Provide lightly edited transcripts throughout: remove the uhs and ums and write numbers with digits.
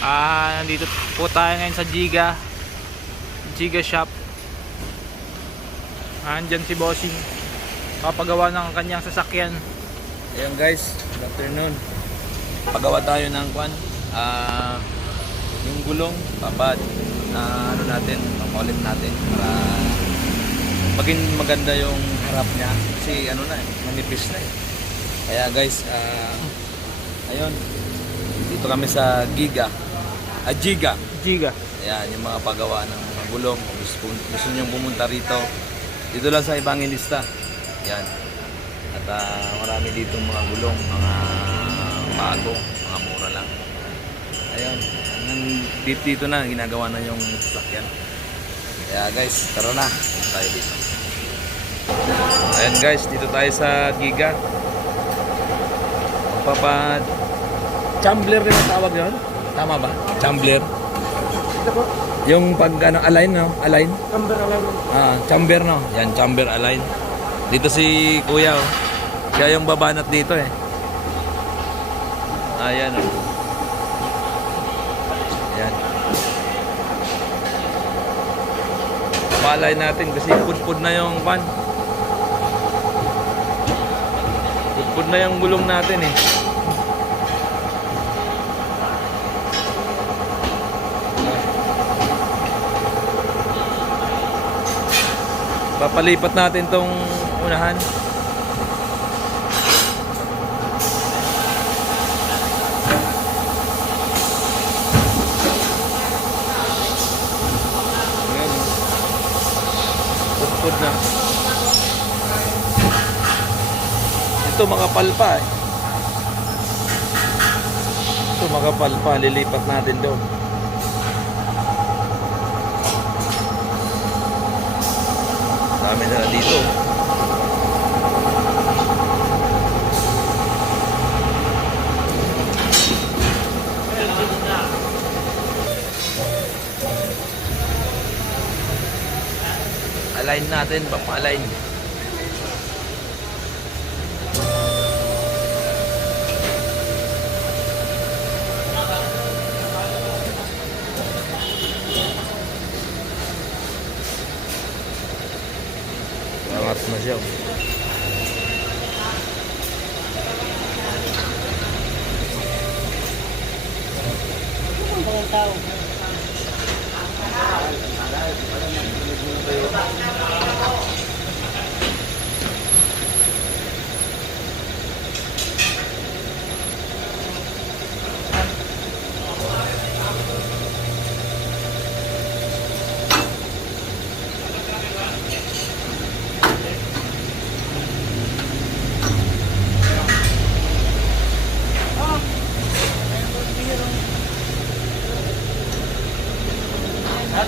Nandito po tayo ngayon sa Giga Shop. Andyan si Bossing, papagawa ng kanyang sasakyan. Ayan guys, good afternoon. Pagawa tayo ng yung gulong, papad na papalit natin para maging maganda yung harap niya kasi manipis na eh. Kaya guys, ayun, dito kami sa Giga. Ayan, yung mga paggawa ng mga gulong. Kung gusto nyo pumunta rito, dito lang sa Evangelista. Ayan. At marami dito mga gulong, mga bago, mga mura lang. Ayun, dito na, ginagawa na yung sasakyan. Kaya guys, tara na, dito tayo dito. Ayan guys, dito tayo sa Giga. Papad Chambler rin ang tawag yun? Tama ba? Chambler. Ito po. Yung pag align, no? Align? Camber align. Chamber, no? Yan, chamber align. Dito si Kuya, oh. Siya yung babanat dito, eh. Ayan, oh. Ayan. Palay natin kasi pudpud na yung pan. Pudpud na yung gulong natin, eh. Papalipat natin tong unahan. Ayan. Pudpud na. Ito makapal pa eh. Ito makapal pa. Lilipat natin doon. Dami na dito. Align natin, papa-align. Angat na siya. Ang tao.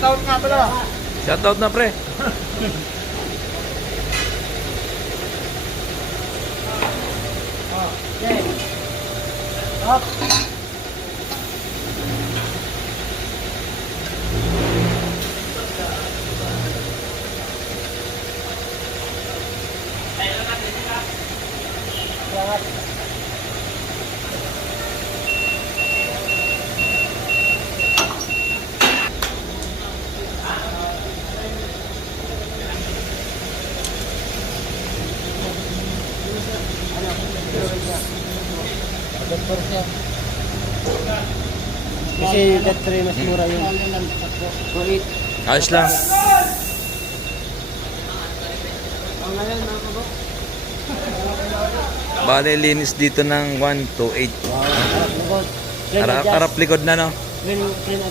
Shoutout nga pala. Shoutout na pre. Okay. Up. Kasi that 3 mas mura yung 2.8. Ayos lang. Bale, linis dito ng 1 to 8. Harap likod na, no?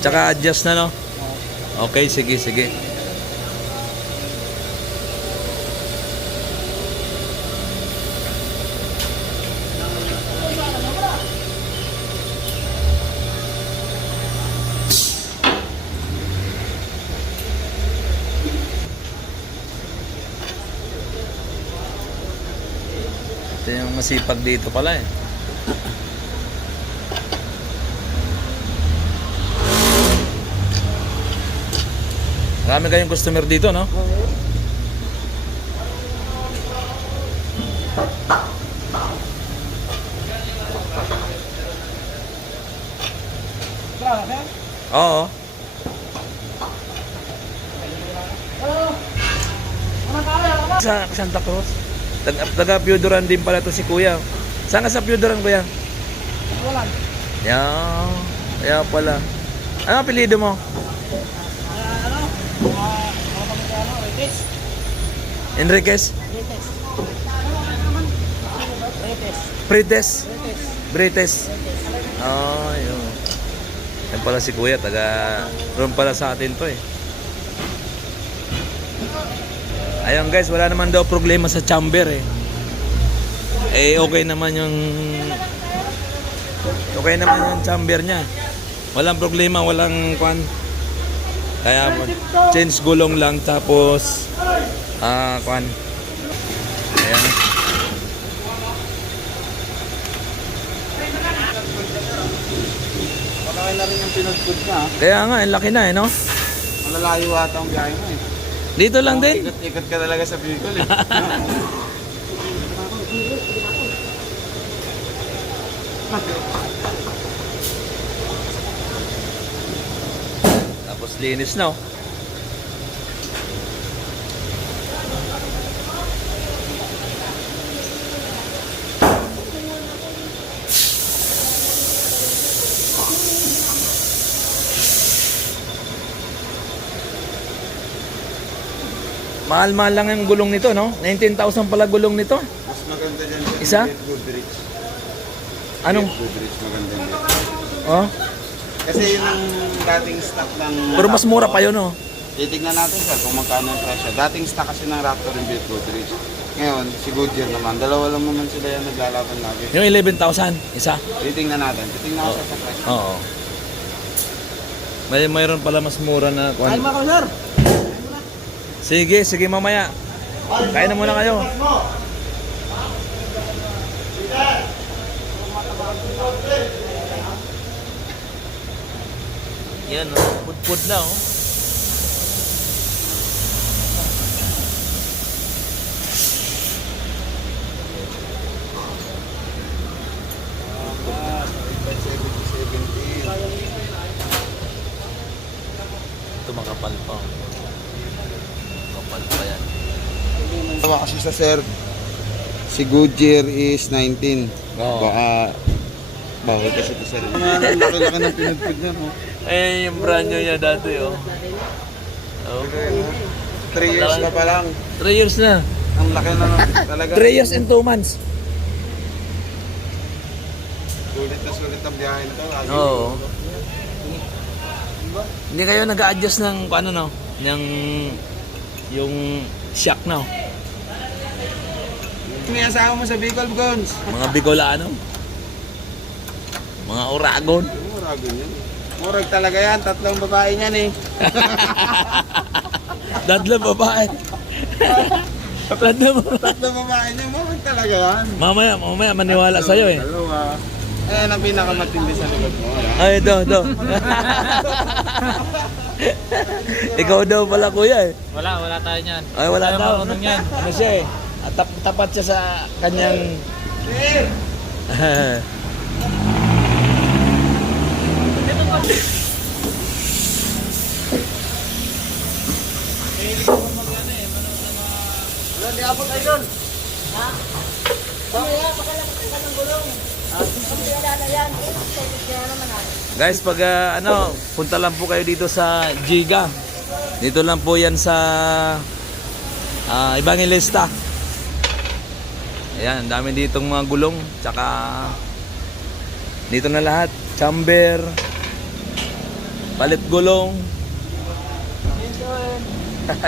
Tsaka adjust na, no? Okay, sige. Ito yung masipag dito pala eh. Marami kayong customer dito, no? Oo. Sa Santa Cruz. Taga Piodoran din pala to si Kuya. Saan ka sa Piodoran, Kuya? Wala. Yan. Kaya pala. Ano apelyido mo? Rites. Enriquez? Rites. Rites. Prites? Rites. Brites? Oh, yun. Yan pala si Kuya. Taga roon pala sa atin to eh. Ayun guys, wala naman daw problema sa chamber eh. Okay naman yung chamber niya. Walang problema, walang kwan. Kaya change gulong lang tapos kwan. Ayan. Malaki na rin yung pinagpud ka. Kaya nga, ang laki na eh, no? Malalayo ata ang biyahe mo eh. Dito lang din. Ikot-ikot ka talaga sa vehicle eh. Tapos linis na oh. Mahal-mahal lang yung gulong nito, no? 19,000 pala gulong nito. Mas maganda dyan. Isa? Goodrich. Anong? Goodrich maganda dyan. Oh? Kasi yun ang dating stock ng... Pero mas mura pa yun, oh. Titignan natin sir kung magkano ang presyo. Dating stock kasi ng Raptor yung Buick Goodrich. Ngayon, si Goodyear naman. Dalawa lang naman sila yan naglalaban lagi. Yung 11,000, isa? Titignan natin. Titignan ko sa presyo. Oo. Mayroon pala mas mura na kwan. Kalma ka sir! Sige mamaya. Kain na muna kayo. Yan, oh. Pud-pud na, oh. Ito makapal pa. Makapal pa yan. Tawa kasi sa sir, si Goodyear is 19. Oo. Baka bawal kasi ito sir. Laki-laki ng pinagpud niya. No? Eh, yung brand new niya dati, oh. Okay. 3 years na pa lang. 3 years na. Ang laki na talaga. 3 years and 2 months. Sulit ang biyahe nito. Oo. Hindi kayo nag-a-adjust ng ano no, ng yung shock no. May asawa mo sa Bicol, Gons. Mga Bicolano. Mga Oragon. Murag yun. Murag talaga yan. 3 babae niyan eh. Tatlong babae. Tatlong babae. 3 babae niya. Murag talaga yan. Mamaya maniwala sa'yo eh. Dalawa. Ayan ang pinakamatindi sa likod mo. Ay, do. Ikaw daw pala kuya eh. Wala tayo niyan. Ay, wala Tayo daw. marunong yan. Ano siya eh. Tapat siya sa kanyang... Wala, di abot ay doon. Ha? Mamaya, pakalapit ka ng gulong. Guys, pag punta lang po kayo dito sa Giga. Dito lang po yan sa Evangelista. Ayan, ang dami ditong mga gulong. Tsaka dito na lahat. Chamber, palit gulong,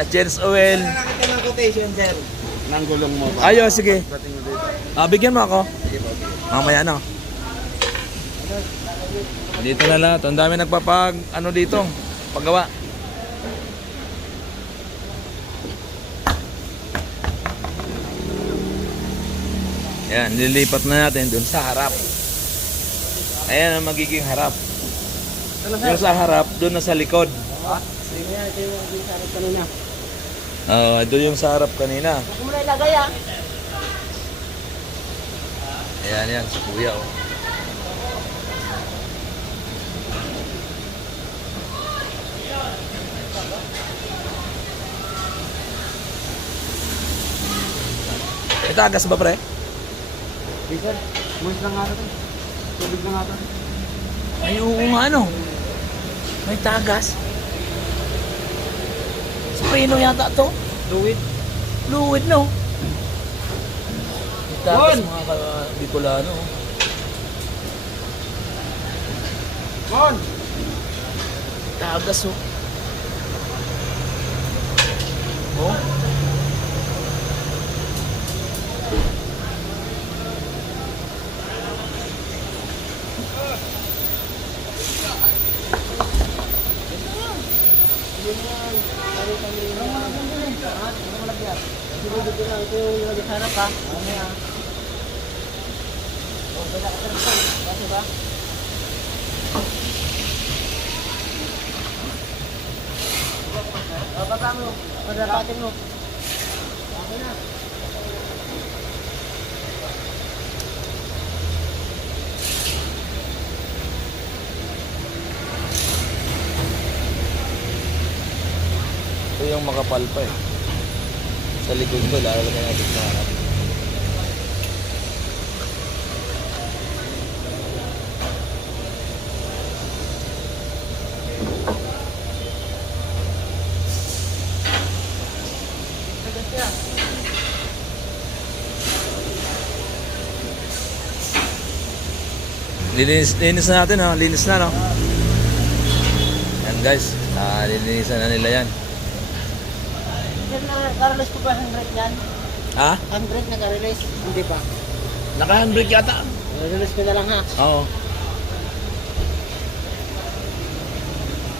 change oil. Nakakita ng quotation, sir. Ng gulong mo ba? Ayo, sige. Pating mo dito. Bigyan mo ako. Sige po. Mamaya na. Dito na lahat. Ang dami nagpapag dito. Paggawa. Yan, nililipat na natin dun sa harap. Ayan ang magiging harap. Yung sa harap, dun na sa likod. Ito yung sa harap kanina. Huwag mo na ilagay ah. Ayan, si kuya oh. May tagas ba, pre? Diesel, moist lang nga ito. Tubig lang nga ito. Ay, oo nga, ano? May tagas. Sa preno yata to. Fluid. Fluid, no? May tagas, mga ka-Bicolano. Mon! Tagas, oh. Oh? Ito yung makapal pa eh. Sa likod ko, lalagyan natin sa harap. Linis na natin, ha? Linis na, no? Yan guys, lilinisan na nila yan. Naka-release ko ba handbrake yan? Ha? Handbrake naka-release? Hindi pa. Naka-handbrake yata. Release ko na lang ha. Oo.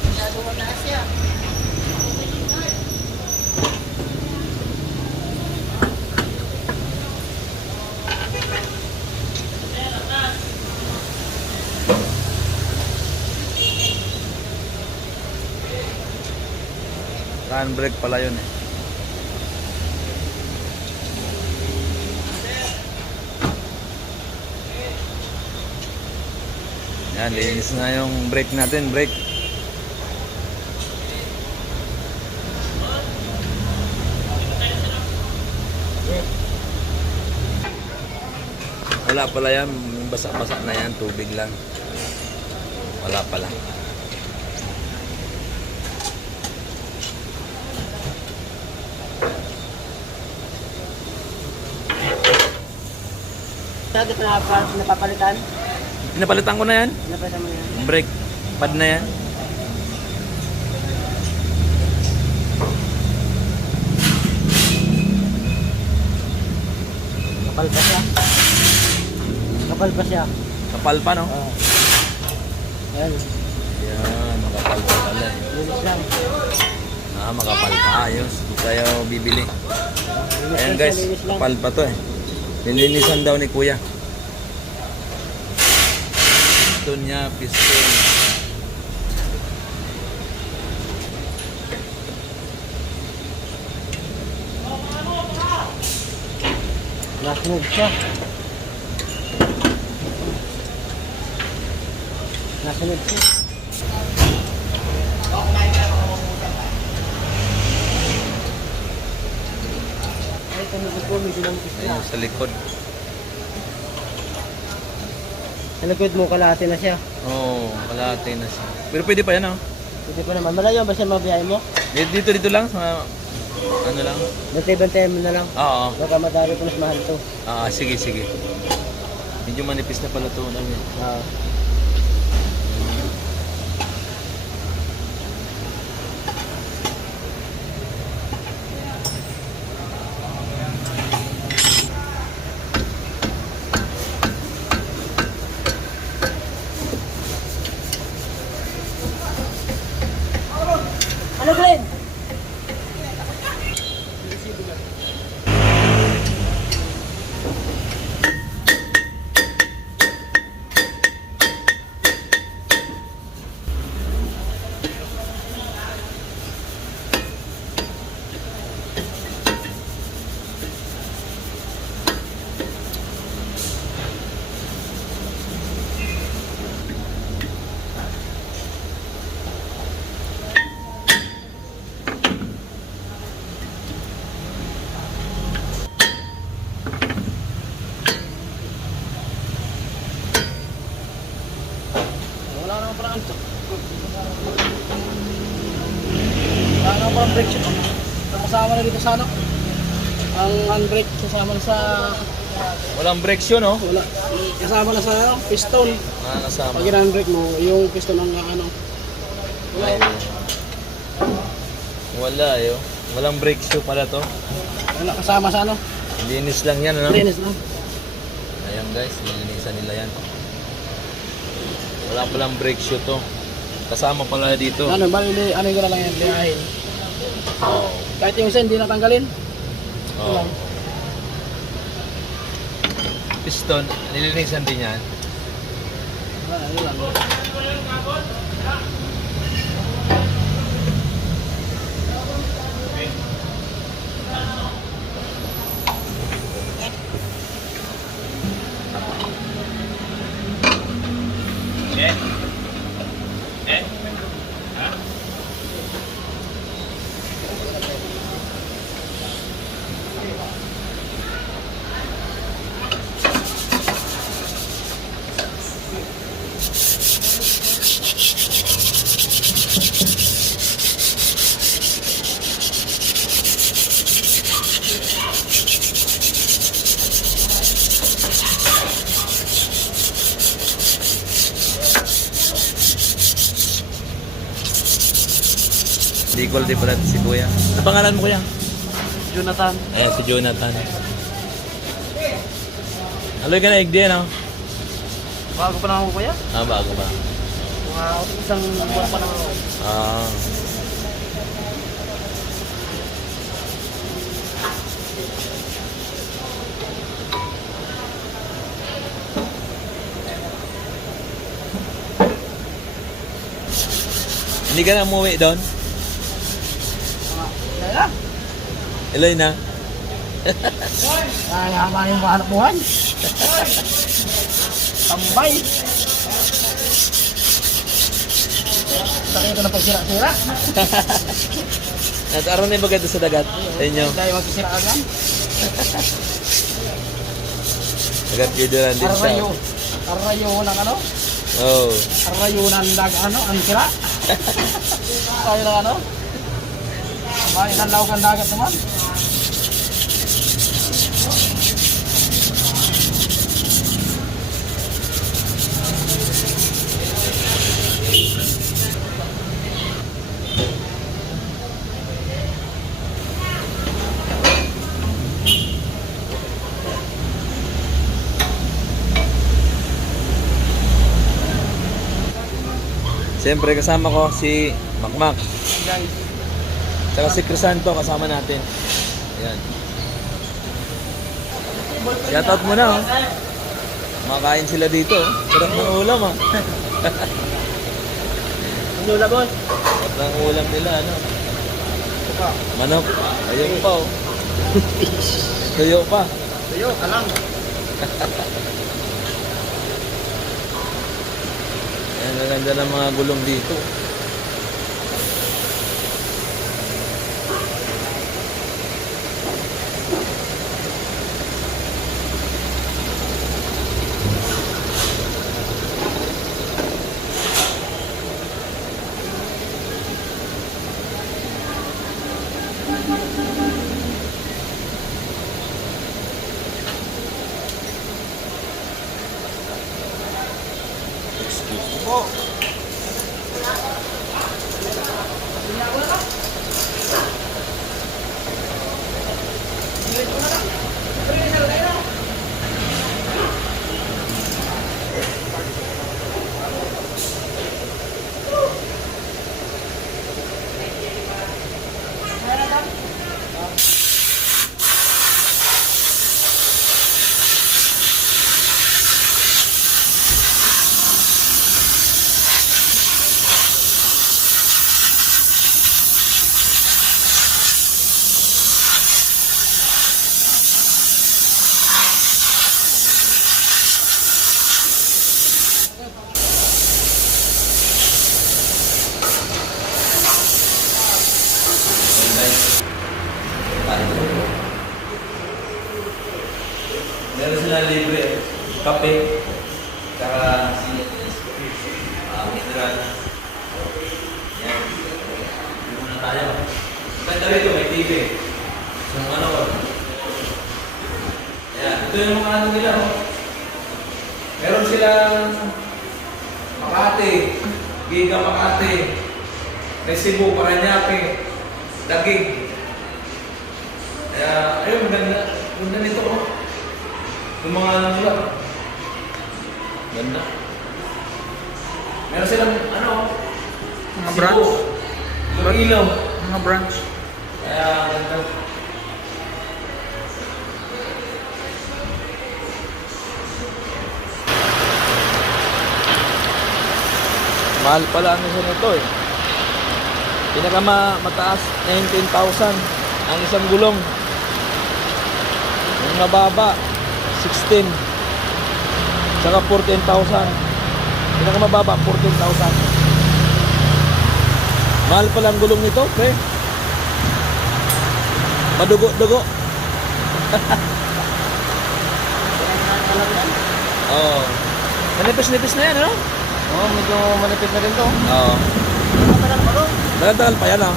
Masyado mataas yan. Handbrake pala yun eh. Yan, linis na yung brake natin, brake. Wala pala yan, basa-basa na yan, tubig lang. Wala pala. Sagit na napapalitan? Pinapalitan ko na yan. Napalitan mo yan? Brake pad na yan. Kapal pa siya. Kapal pa siya. Kapal pa, no? Oo. Ayan. Yan, makapal pa pala eh. Linis lang. Makapal pa. Ayos. Hindi tayo bibili. Linis Ayan lang guys, siya, linis lang. kapal pa to eh. Nilinisan daw ni kuya. Piston niya, piston. Nasunod siya. Nasunod siya. Ay, tanong ko, medyo lang pista. Ayun, sa likod. Sa likod mo, kalahati na siya. Oo, kalahati na siya. Pero pwede pa yan, oh. Hindi pa naman. Malayo ba siya mabiyahe mo? Dito lang, sa ano lang. Bantay-bantayan mo na lang. Oo. Baka madami ko mas mahal to. Sige, sige. Medyo manipis na pala to. Ano yan. Ano, Glenn? parang brake shoot. Kasama na dito sa ano. Ang handbrake kasama na sa Walang brakes yun, oh. wala. Kasama na sa ano, piston. Nakakasama. Pag in-handbrake mo, yung piston ng ano. Ay, wala, eh. Oh. Walang brake shoe pala to. Wala kasama sa ano. Linis lang yan, ano? Linis lang. Ayan guys, nilinisan nila yan. Wala palang brake shoe to. Kasama pala dito. Ano, bali ano yung lang yan, lihahin. Oo. Kahit yung isa hindi natanggalin. Oo. Piston, nilinisan din yan. Wala, yun lang. Bicol din pala si Kuya. Ano pangalan mo, Kuya? Jonathan. Ayan, si Jonathan. Aloy ka na igdi, no? Bago pa na ako kuya. Ah, bago ba? Mga isang buwan pa na ako. Ah. Hindi ka na umuwi doon? Kaya? Eloy na? Kaya ba yung hanap buhay? Tambay. Sakay ito na pagsira-sira. Nataroon na yung bagay doon sa dagat. Sa inyo. Dahil magsisira agad. Dagat kiduran din siya. Arayo ng ano? Oh. Arayo ng ano? Ang sira? Tayo ng ano? May ilang lawak ang dagat naman. Siyempre kasama ko si Makmak. Guys. Tsaka si Crisanto kasama natin. Ayan. Shoutout mo na, oh. Makain sila dito, oh. Sarap ng ulam, ah. Ano na boss? Sarap ng ulam nila, ano. Manok. Ayun pa, oh. Tuyo pa. Tuyo, kalang. Ayan, maganda ng mga gulong dito. Meron sila libre, kape, saka mineral. Yan. Hindi muna tayo. maganda rito, may TV. So, ano ko. Ayan, ito yung mga ano nila. Oh. Meron silang Makati, Giga Makati, may Cebu, Paranaque, Dagig. Kaya, ayun, maganda. Ganda nito, oh. Yung mga ano nila. Ganda. Meron silang, ano, Mga Cebu, branch. Iloilo. Mga branch. Kaya, ganda. Mahal pala ang isa nito eh. Pinakamataas, 19,000 ang isang gulong. Yung mababa, 16. Saka 14,000. Pinakamababa, 14,000. Mahal pala ang gulong nito, pre. Madugo-dugo. Oo. Manipis-nipis na yan, ano? Oo, medyo malapit na rin to. Oo. Tagal pa yan, ah.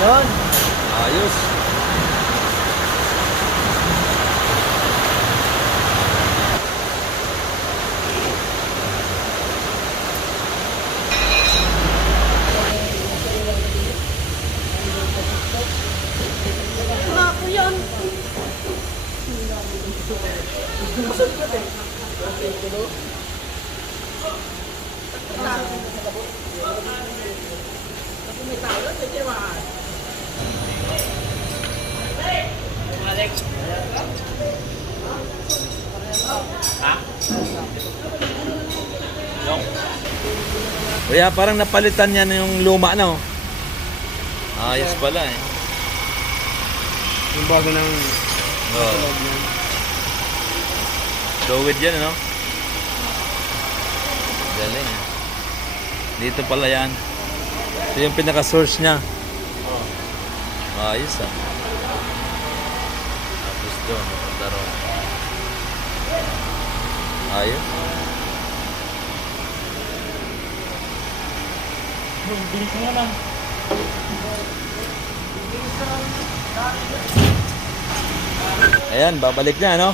Yun. Ayos. Kuya, parang napalitan niya na yung luma, no? Ayos pala, eh. Yung bago ng Oo. Dowid yan, no? Galing, eh. Dito pala yan. Ito yung pinaka-source niya. Ayos, ah. Tapos doon, napunta ron. Ayos. Bilis mo lang. Ayan, babalik na, no?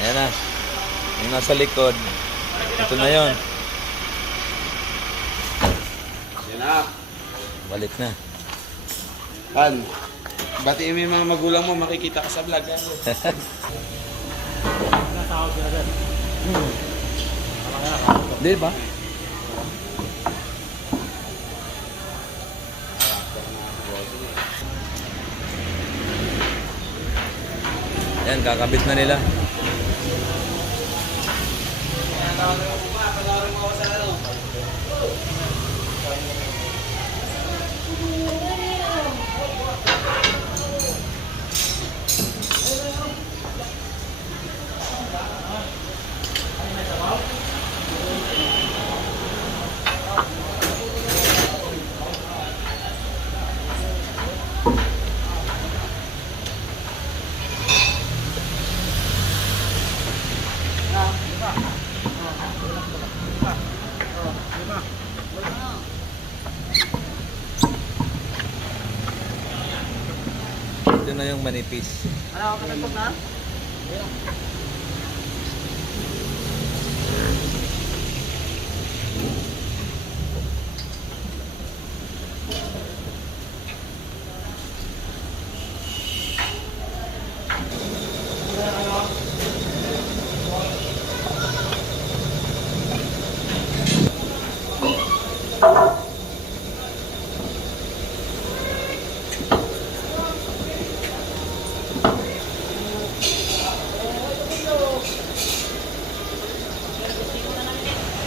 Ayan na. Yung nasa likod. Ito na yon. Yan na. Balik na. Han, batiin mo yung mga magulang mo, makikita ka sa vlog. Yan. Di ba? Yan, kakabit na nila. Ito na yung manipis. Ano, kapag na?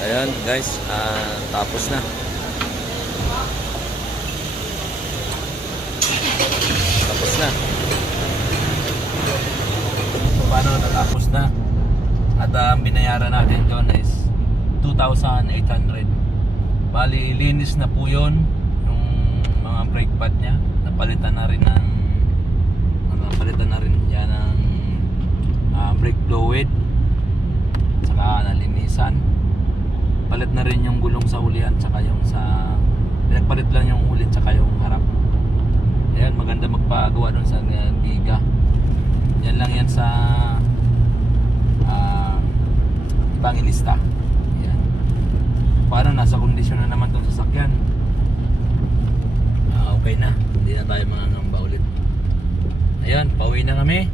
Ayan guys, tapos na. Tapos na. Paano natapos na? At ang binayaran natin doon is 2,800. Bali, linis na po yun. Yung mga brake pad niya. Napalitan na rin ng mga palitan na rin yan ng brake fluid, saka nalinisan. Palit na rin yung gulong sa ulian, saka yung sa pinagpalit lang yung ulit, saka yung harap. Ayan, maganda magpagawa doon sa Giga. Yan lang yan sa Evangelista. Ayan. Paano, nasa kondisyon na naman itong sasakyan. Okay na, hindi na tayo mangangamba ulit. Ayan, pauwi na kami.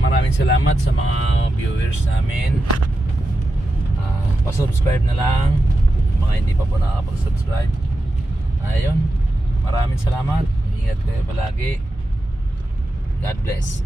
Maraming salamat sa mga viewers namin. Pa-subscribe na lang mga hindi pa po nakakapag-subscribe. Ayun, maraming salamat. Ingat kayo palagi. God bless.